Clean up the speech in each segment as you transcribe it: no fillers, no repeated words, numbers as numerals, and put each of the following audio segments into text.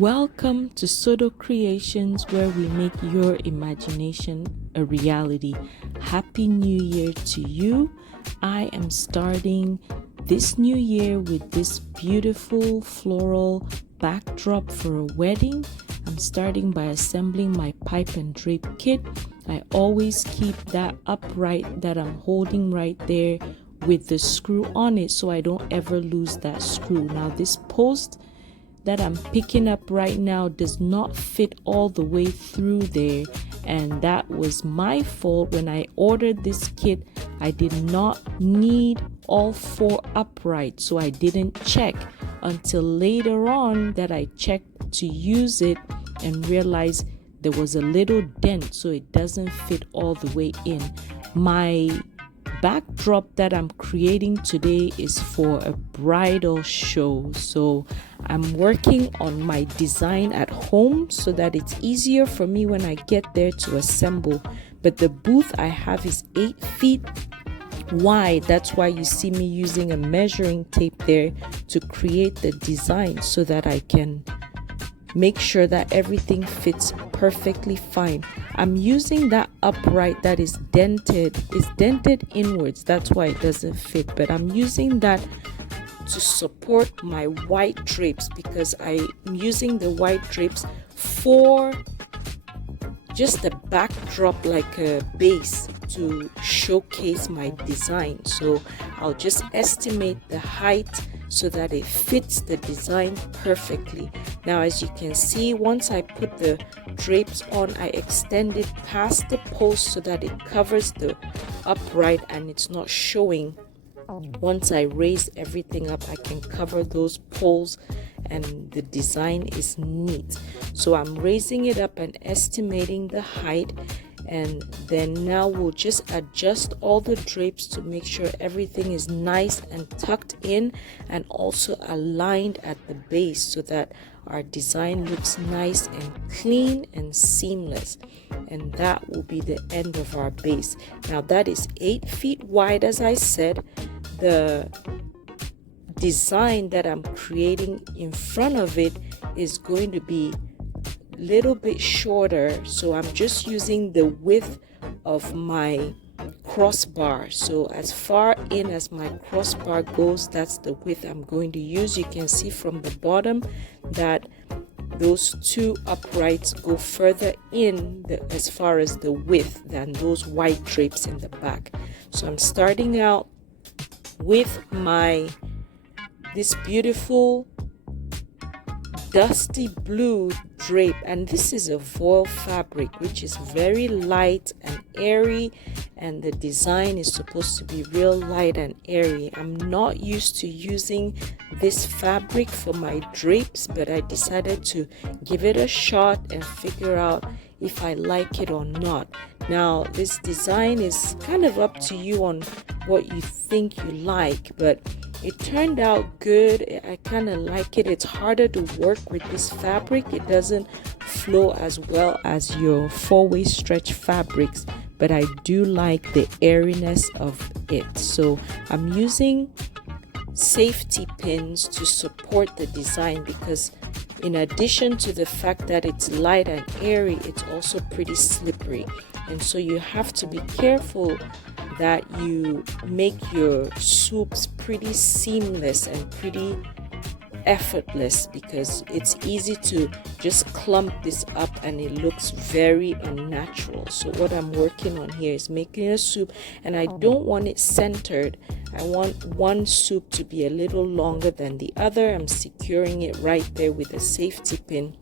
Welcome to Sodo Creations, where we make your imagination a reality. Happy New Year to you. I am starting this new year with this beautiful floral backdrop for a wedding. I'm starting by assembling my pipe and drape kit. I always keep that upright that I'm holding right there with the screw on it so I don't ever lose that screw. Now this post that I'm picking up right now does not fit all the way through there, and that was my fault. When I ordered this kit, I did not need all four upright, so I didn't check until later on that I checked to use it and realized there was a little dent, so it doesn't fit all the way in. My backdrop that I'm creating today is for a bridal show, so I'm working on my design at home so that it's easier for me when I get there to assemble. But the booth I have is 8 feet wide. That's why you see me using a measuring tape there to create the design so that I can make sure that everything fits perfectly fine. I'm using that upright that is dented. It's dented inwards. That's why it doesn't fit. But I'm using that to support my white drapes because I'm using the white drapes for just a backdrop, like a base to showcase my design. So I'll just estimate the height so that it fits the design perfectly. Now, as you can see, once I put the drapes on, I extend it past the post so that it covers the upright and it's not showing. Once I raise everything up, I can cover those poles and the design is neat. So I'm raising it up and estimating the height, and then now we'll just adjust all the drapes to make sure everything is nice and tucked in and also aligned at the base so that our design looks nice and clean and seamless. And that will be the end of our base. Now that is 8 feet wide, as I said. The design that I'm creating in front of it is going to be a little bit shorter, so I'm just using the width of my crossbar. So as far in as my crossbar goes, that's the width I'm going to use. You can see from the bottom that those two uprights go further in as far as the width than those white drapes in the back. So I'm starting out with this beautiful dusty blue drape, and this is a voile fabric which is very light and airy, and the design is supposed to be real light and airy. I'm not used to using this fabric for my drapes, but I decided to give it a shot and figure out if I like it or not. Now this design is kind of up to you on what you think you like, but it turned out good. I kind of like it. It's harder to work with this fabric. It doesn't flow as well as your four-way stretch fabrics, but I do like the airiness of it. So I'm using safety pins to support the design because in addition to the fact that it's light and airy, it's also pretty slippery. And so you have to be careful that you make your swoops pretty seamless and pretty effortless, because it's easy to just clump this up and it looks very unnatural. So what I'm working on here is making a swoop, and I don't want it centered. I want one swoop to be a little longer than the other. I'm securing it right there with a safety pin,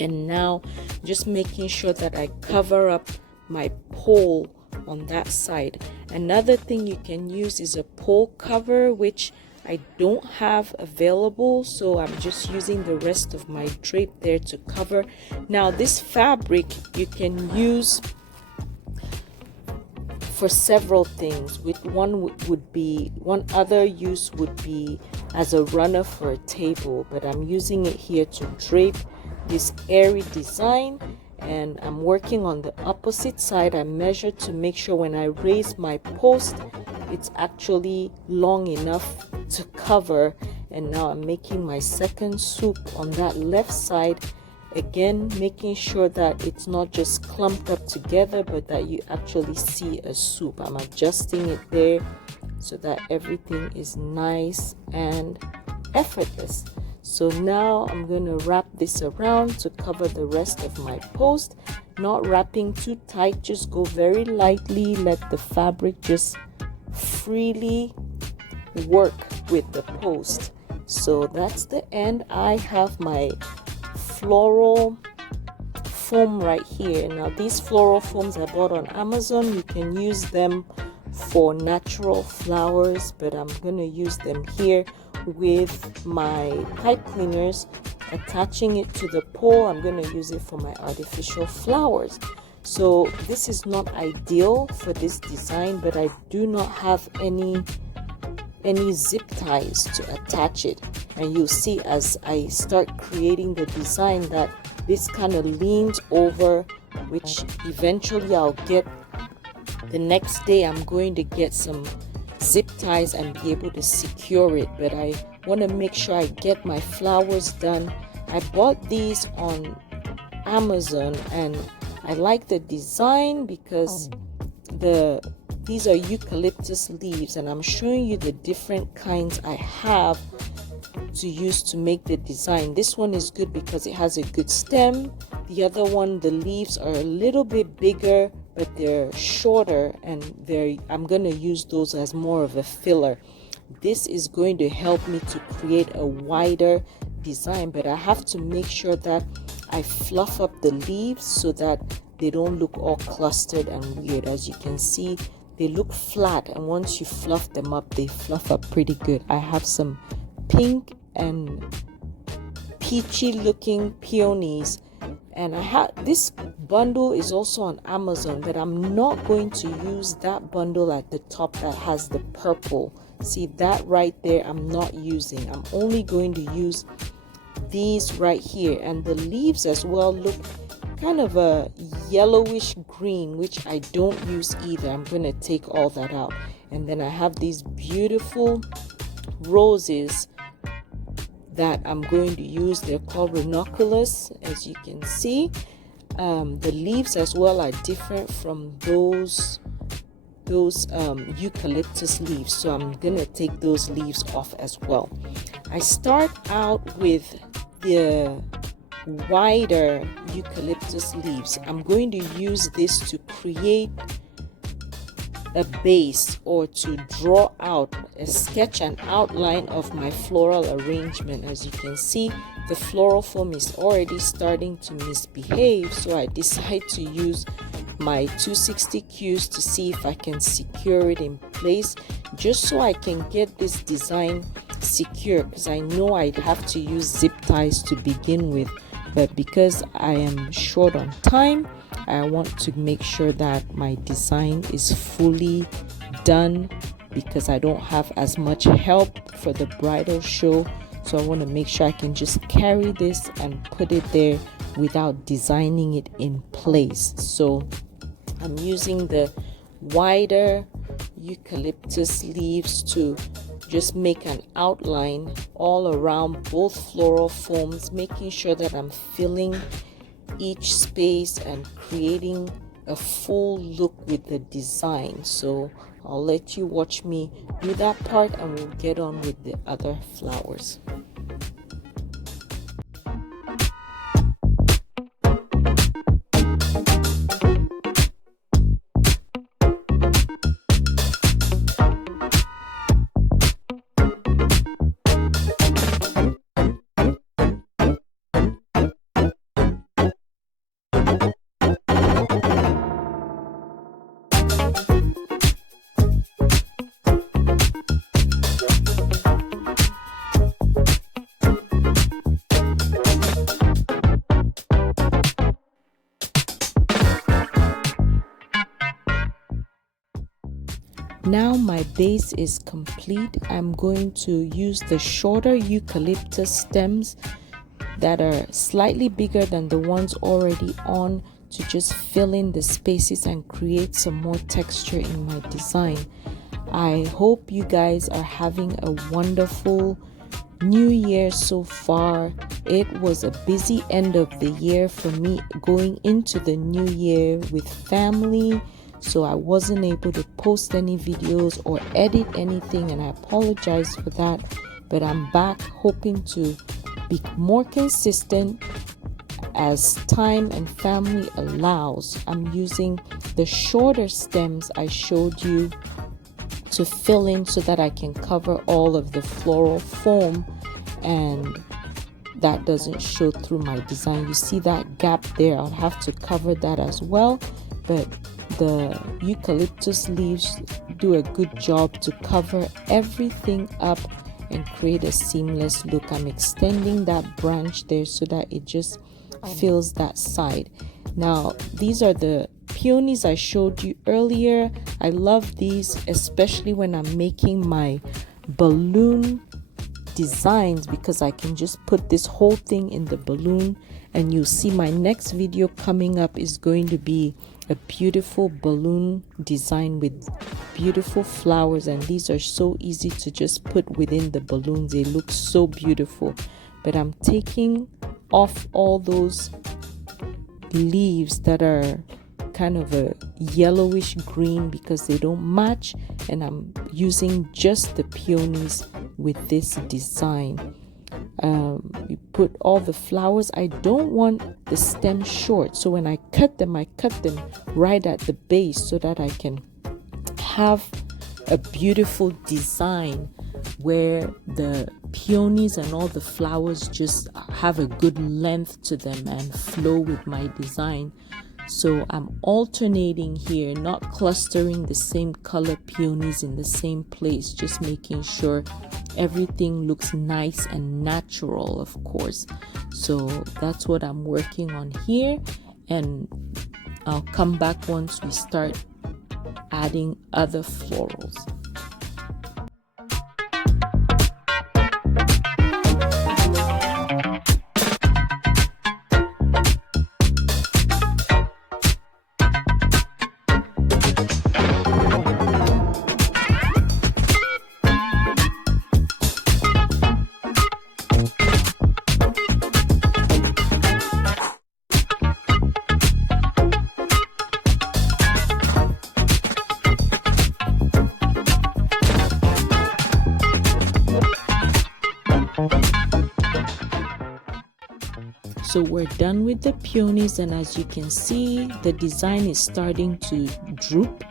and now just making sure that I cover up my pole on that side. Another thing you can use is a pole cover, which I don't have available, so I'm just using the rest of my drape there to cover. Now this fabric you can use for several things. One other use would be as a runner for a table, but I'm using it here to drape this airy design. And I'm working on the opposite side. I measured to make sure when I raise my post, it's actually long enough to cover And now I'm making my second swoop on that left side, again making sure that it's not just clumped up together, but that you actually see a swoop. I'm adjusting it there so that everything is nice and effortless. So now I'm going to wrap this around to cover the rest of my post. Not wrapping too tight, just go very lightly, let the fabric just freely work with the post. So that's the end. I have my floral foam right here. Now these floral foams I bought on Amazon. You can use them for natural flowers, but I'm going to use them here with my pipe cleaners, attaching it to the pole. I'm going to use it for my artificial flowers. So this is not ideal for this design, but I do not have any zip ties to attach it, and you'll see as I start creating the design that this kind of leans over, which eventually I'll get. The next day I'm going to get some zip ties and be able to secure it, but I want to make sure I get my flowers done. I bought these on Amazon and I like the design because these are eucalyptus leaves, and I'm showing you the different kinds I have to use to make the design. This one is good because it has a good stem. The other one, the leaves are a little bit bigger, but they're shorter, and I'm going to use those as more of a filler. This is going to help me to create a wider design, but I have to make sure that I fluff up the leaves so that they don't look all clustered and weird. As you can see, they look flat, and once you fluff them up, they fluff up pretty good. I have some pink and peachy looking peonies, and I have this bundle is also on Amazon, but I'm not going to use that bundle at the top that has the purple. See that right there? I'm not using. I'm only going to use these right here, and the leaves as well look kind of a yellowish green, which I don't use either. I'm going to take all that out. And then I have these beautiful roses that I'm going to use. They're called ranunculus, as you can see. The leaves as well are different from those eucalyptus leaves, so I'm gonna take those leaves off as well. I start out with the wider eucalyptus leaves. I'm going to use this to create a base, or to draw out a sketch and outline of my floral arrangement. As you can see, the floral foam is already starting to misbehave, so I decide to use my 260 Qs to see if I can secure it in place, just so I can get this design secure, because I know I'd have to use zip ties to begin with, but because I am short on time, I want to make sure that my design is fully done, because I don't have as much help for the bridal show. So I want to make sure I can just carry this and put it there without designing it in place. So I'm using the wider eucalyptus leaves to just make an outline all around both floral foams, making sure that I'm filling each space and creating a full look with the design. So I'll let you watch me do that part, and we'll get on with the other flowers. Now my base is complete. I'm going to use the shorter eucalyptus stems that are slightly bigger than the ones already on to just fill in the spaces and create some more texture in my design. I hope you guys are having a wonderful new year so far. It was a busy end of the year for me going into the new year with family, so I wasn't able to post any videos or edit anything, and I apologize for that. But I'm back hoping to be more consistent as time and family allows. I'm using the shorter stems I showed you to fill in so that I can cover all of the floral foam and that doesn't show through my design. You see that gap there? I'll have to cover that as well, but the eucalyptus leaves do a good job to cover everything up and create a seamless look. I'm extending that branch there so that it just fills that side. Now these are the peonies I showed you earlier. I love these, especially when I'm making my balloon designs, because I can just put this whole thing in the balloon, and you'll see my next video coming up is going to be a beautiful balloon design with beautiful flowers, and these are so easy to just put within the balloons. They look so beautiful. But I'm taking off all those leaves that are kind of a yellowish green because they don't match, and I'm using just the peonies with this design. You put all the flowers. I don't want the stem short, so when I cut them right at the base so that I can have a beautiful design where the peonies and all the flowers just have a good length to them and flow with my design. So I'm alternating here, not clustering the same color peonies in the same place, just making sure everything looks nice and natural, of course. So that's what I'm working on here, and I'll come back once we start adding other florals. So we're done with the peonies, and as you can see, the design is starting to droop.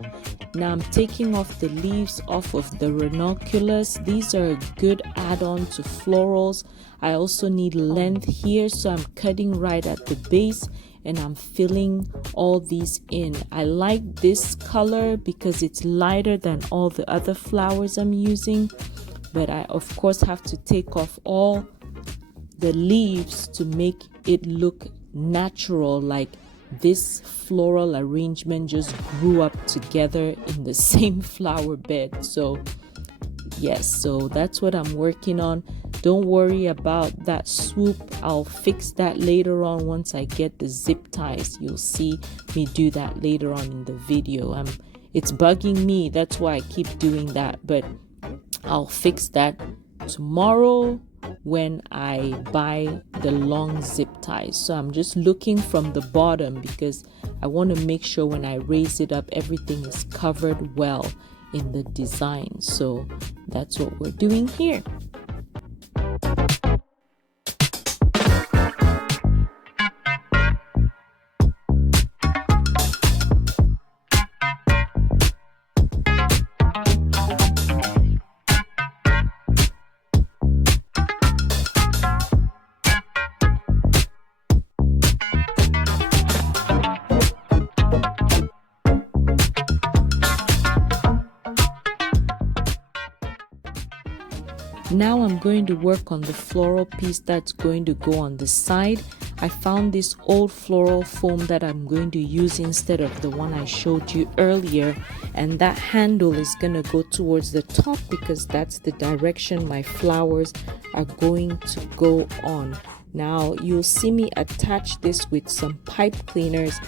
Now I'm taking off the leaves off of the ranunculus. These are a good add-on to florals. I also need length here, so I'm cutting right at the base and I'm filling all these in. I like this color because it's lighter than all the other flowers I'm using, but I of course have to take off all the leaves to make it look natural, like this floral arrangement just grew up together in the same flower bed. So yes, so that's what I'm working on. Don't worry about that swoop. I'll fix that later on once I get the zip ties. You'll see me do that later on in the video. It's bugging me, that's why I keep doing that, but I'll fix that tomorrow when I buy the long zip ties. So I'm just looking from the bottom because I want to make sure when I raise it up everything is covered well in the design. So that's what we're doing here. Now I'm going to work on the floral piece that's going to go on the side. I found this old floral foam that I'm going to use instead of the one I showed you earlier, and that handle is going to go towards the top because that's the direction my flowers are going to go on. Now you'll see me attach this with some pipe cleaners,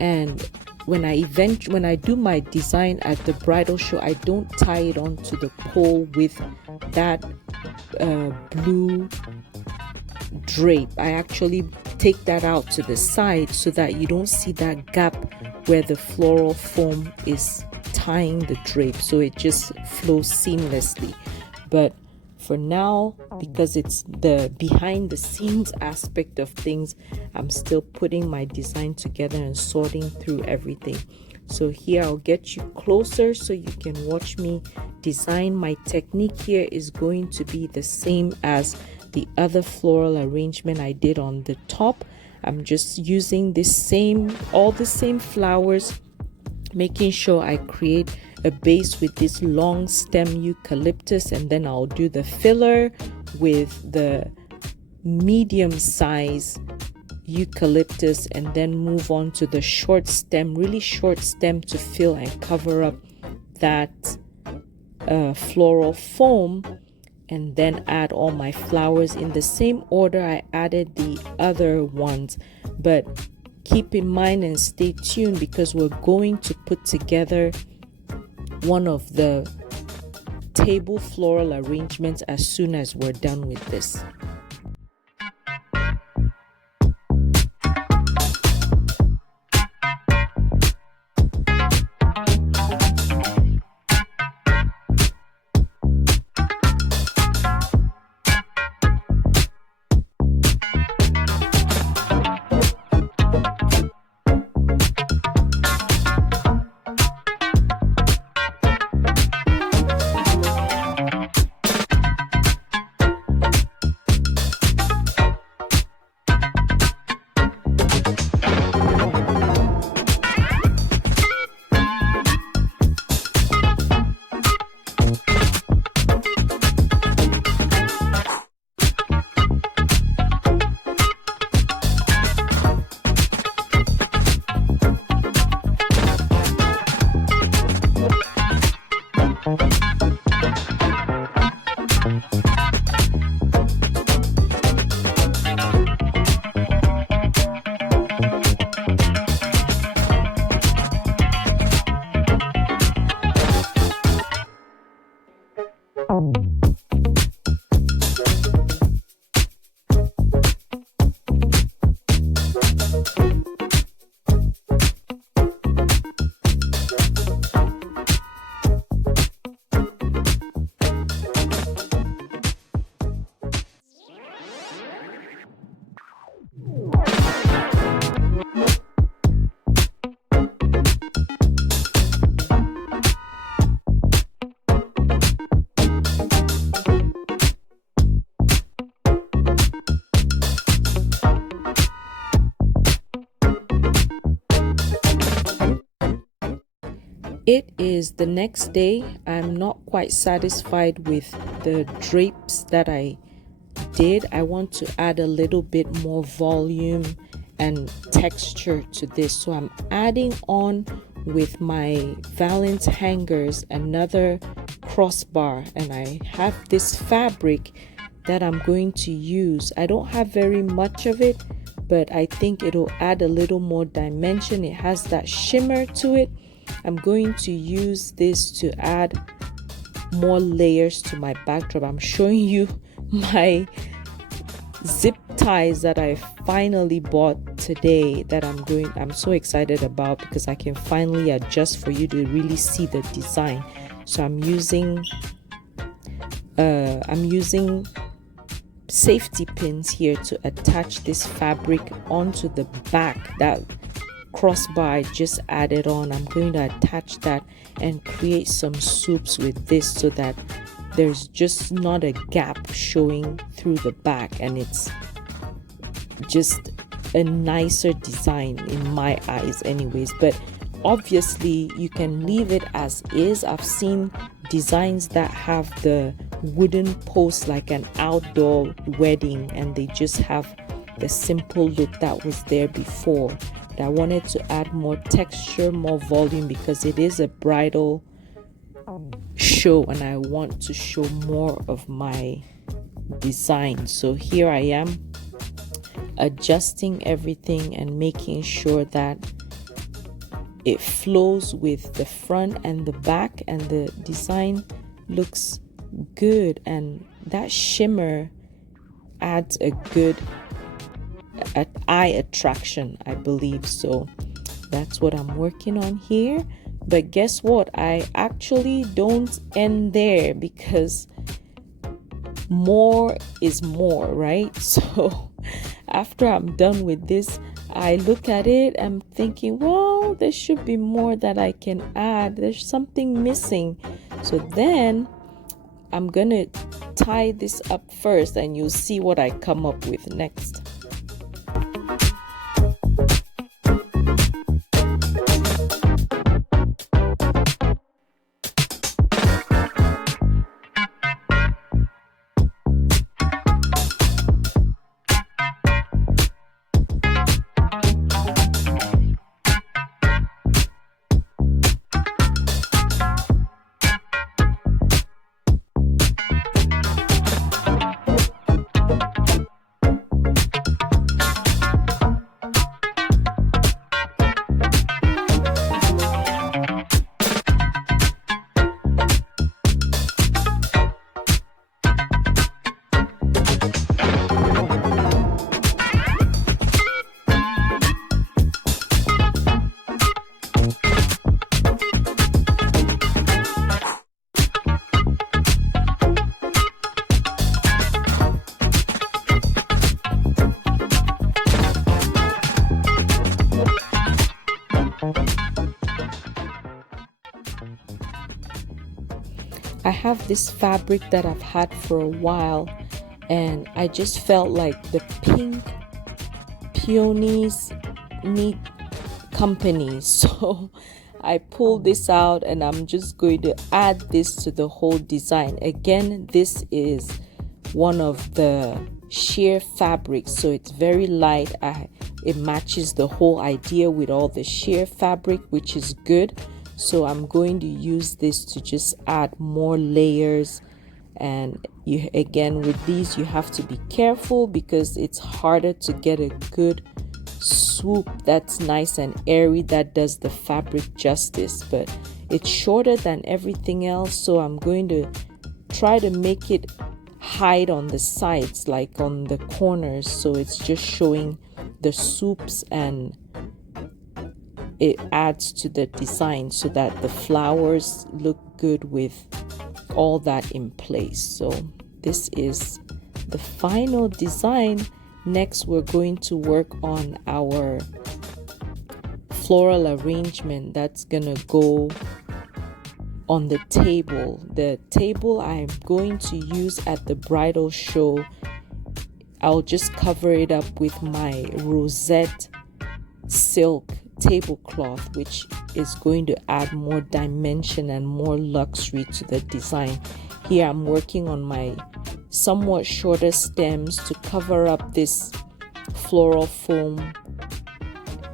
and when I do my design at the bridal show, I don't tie it onto the pole with that blue drape. I actually take that out to the side so that you don't see that gap where the floral foam is tying the drape, so it just flows seamlessly. But for now, because it's the behind the scenes aspect of things, I'm still putting my design together and sorting through everything. So here I'll get you closer so you can watch me design. My technique here is going to be the same as the other floral arrangement I did on the top. I'm just using all the same flowers, making sure I create a base with this long stem eucalyptus, and then I'll do the filler with the medium size eucalyptus, and then move on to the short stem, really short stem, to fill and cover up that floral foam, and then add all my flowers in the same order I added the other ones. But keep in mind and stay tuned, because we're going to put together one of the table floral arrangements as soon as we're done with this. It is the next day. I'm not quite satisfied with the drapes that I did. I want to add a little bit more volume and texture to this. So I'm adding on with my valance hangers another crossbar, and I have this fabric that I'm going to use. I don't have very much of it, but I think it'll add a little more dimension. It has that shimmer to it. I'm going to use this to add more layers to my backdrop. I'm showing you my zip ties that I finally bought today that I'm so excited about, because I can finally adjust for you to really see the design. So I'm using safety pins here to attach this fabric onto the back. That crossbar I just added on, I'm going to attach that and create some swoops with this so that there's just not a gap showing through the back, and it's just a nicer design in my eyes anyways. But obviously you can leave it as is. I've seen designs that have the wooden posts like an outdoor wedding, and they just have the simple look that was there before. But I wanted to add more texture, more volume, because it is a bridal show and I want to show more of my design. So here I am adjusting everything and making sure that it flows with the front and the back, and the design looks good and that shimmer adds a good eye attraction, I believe. So that's what I'm working on here. But guess what? I actually don't end there, because more is more, right? So after I'm done with this, I look at it, I'm thinking, well, there should be more that I can add. There's something missing. So then I'm gonna tie this up first, and you'll see what I come up with next. I have this fabric that I've had for a while, and I just felt like the pink peonies need company. So I pulled this out, and I'm just going to add this to the whole design. Again, this is one of the sheer fabrics, so it's very light. It matches the whole idea with all the sheer fabric, which is good. So I'm going to use this to just add more layers. And again, with these, you have to be careful, because it's harder to get a good swoop that's nice and airy, that does the fabric justice. But it's shorter than everything else, so I'm going to try to make it hide on the sides, like on the corners, so it's just showing the swoops, and it adds to the design so that the flowers look good with all that in place. So this is the final design. Next, we're going to work on our floral arrangement that's gonna go on the table. The table I'm going to use at the bridal show, I'll just cover it up with my rosette silk tablecloth, which is going to add more dimension and more luxury to the design. Here I'm working on my somewhat shorter stems to cover up this floral foam,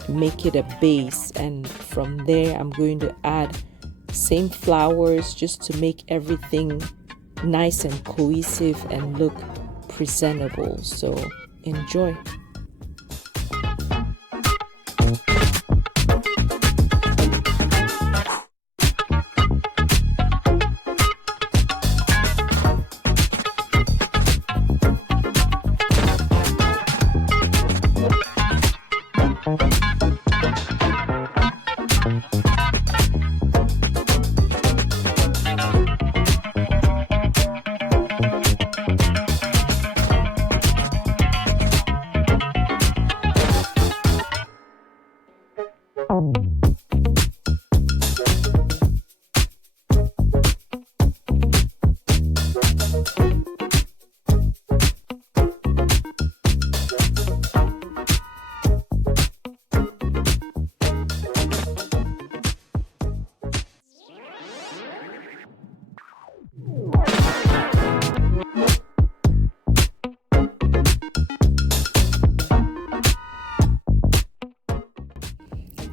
make it a base, and from there I'm going to add same flowers just to make everything nice and cohesive and look presentable. So enjoy.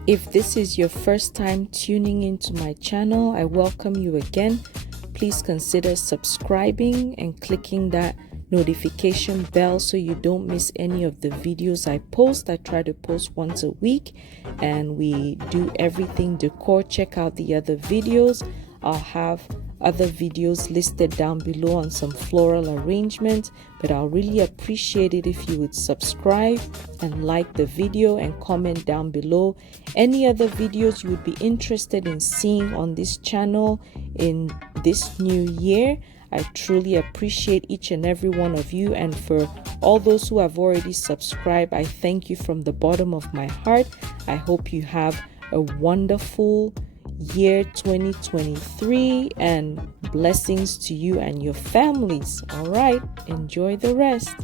If this is your first time tuning into my channel, I welcome you again. Please consider subscribing and clicking that notification bell so you don't miss any of the videos I post. I try to post once a week, and we do everything decor. Check out the other videos. I'll have other videos listed down below on some floral arrangement, but I'll really appreciate it if you would subscribe and like the video and comment down below any other videos you would be interested in seeing on this channel in this new year. I truly appreciate each and every one of you, and for all those who have already subscribed, I thank you from the bottom of my heart. I hope you have a wonderful year 2023 and blessings to you and your families. All right, enjoy the rest.